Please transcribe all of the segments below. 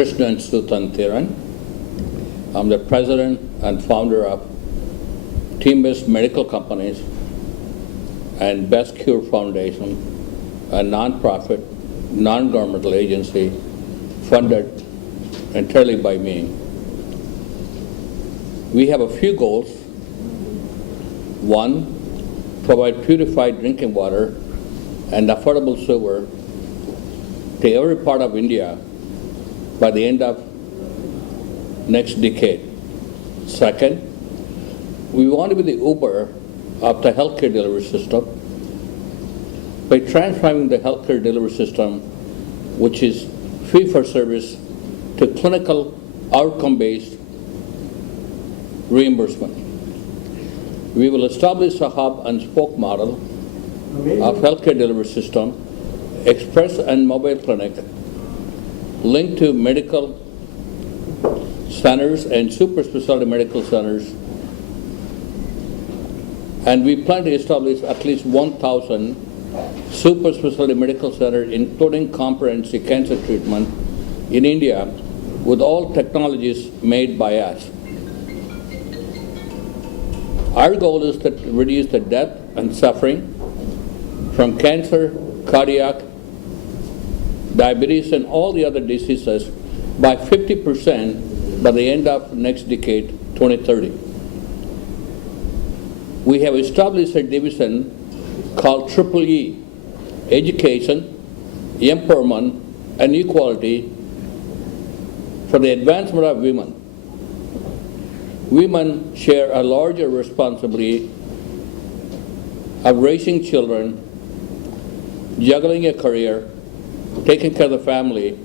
Krishna Suthanthiran. I'm the president and founder of Team-Based Medical Companies and Best Cure Foundation, a non-profit, non-governmental agency funded entirely by me. We have a few goals. One, provide purified drinking water and affordable sewer to every part of India by the end of next decade. Second, we want to be the Uber of the healthcare delivery system by transforming the healthcare delivery system, which is fee-for-service, to clinical outcome-based reimbursement. We will establish a hub and spoke model of healthcare delivery system, express and mobile clinic, linked to medical centers and super specialty medical centers. And we plan to establish at least 1,000 super specialty medical centers, including comprehensive cancer treatment in India, with all technologies made by us. Our goal is to reduce the death and suffering from cancer, cardiac, diabetes, and all the other diseases by 50% by the end of next decade, 2030. We have established a division called EE, Education, Empowerment, and Equality for the advancement of women. Women share a larger responsibility of raising children, juggling a career, taking care of the family,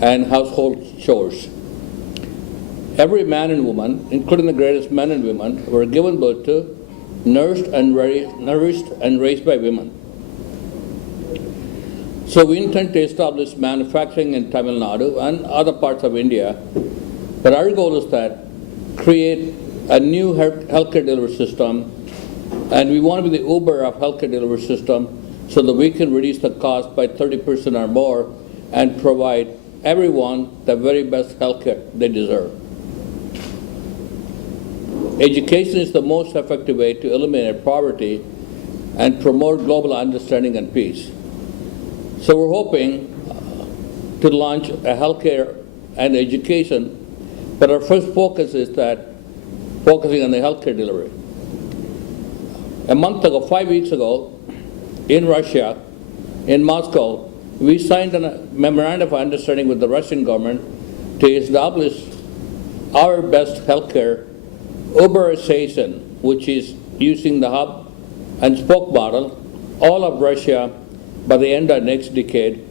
and household chores. Every man and woman, including the greatest men and women, were given birth to, nourished and raised by women. So we intend to establish manufacturing in Tamil Nadu and other parts of India, but our goal is that create a new healthcare delivery system, and we want to be the Uber of healthcare delivery system so that we can reduce the cost by 30% or more and provide everyone the very best healthcare they deserve. Education is the most effective way to eliminate poverty and promote global understanding and peace. So we're hoping to launch a healthcare and education, but our first focus is that focusing on the healthcare delivery. A month ago, 5 weeks ago, in Russia, in Moscow, we signed a memorandum of understanding with the Russian government to establish our best healthcare Uberization, which is using the hub and spoke model, all of Russia by the end of next decade,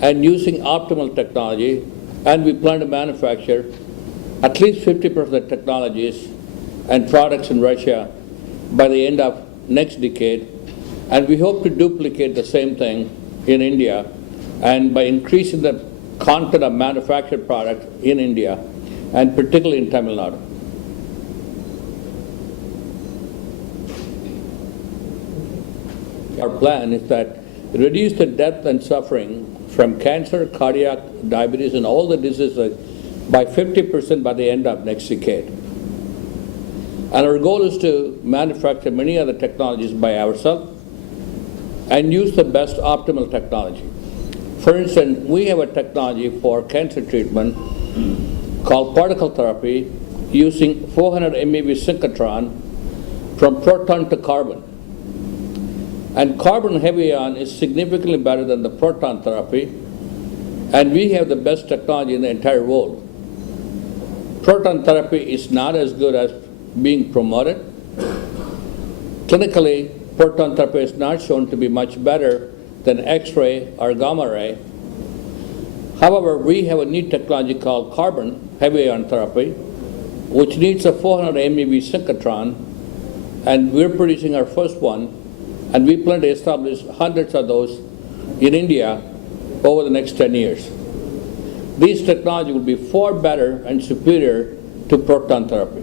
and using optimal technology. And we plan to manufacture at least 50% of the technologies and products in Russia by the end of next decade. And we hope to duplicate the same thing in India, and by increasing the content of manufactured products in India, and particularly in Tamil Nadu. Our plan is that reduce the death and suffering from cancer, cardiac, diabetes, and all the diseases by 50% by the end of next decade. And our goal is to manufacture many other technologies by ourselves and use the best optimal technology. For instance, we have a technology for cancer treatment called particle therapy using 400 MeV synchrotron from proton to carbon. And carbon heavy ion is significantly better than the proton therapy, and we have the best technology in the entire world. Proton therapy is not as good as being promoted. Clinically, proton therapy is not shown to be much better than X-ray or gamma ray. However, we have a neat technology called carbon heavy ion therapy, which needs a 400 MeV synchrotron, and we're producing our first one, and we plan to establish hundreds of those in India over the next 10 years. These technology will be far better and superior to proton therapy.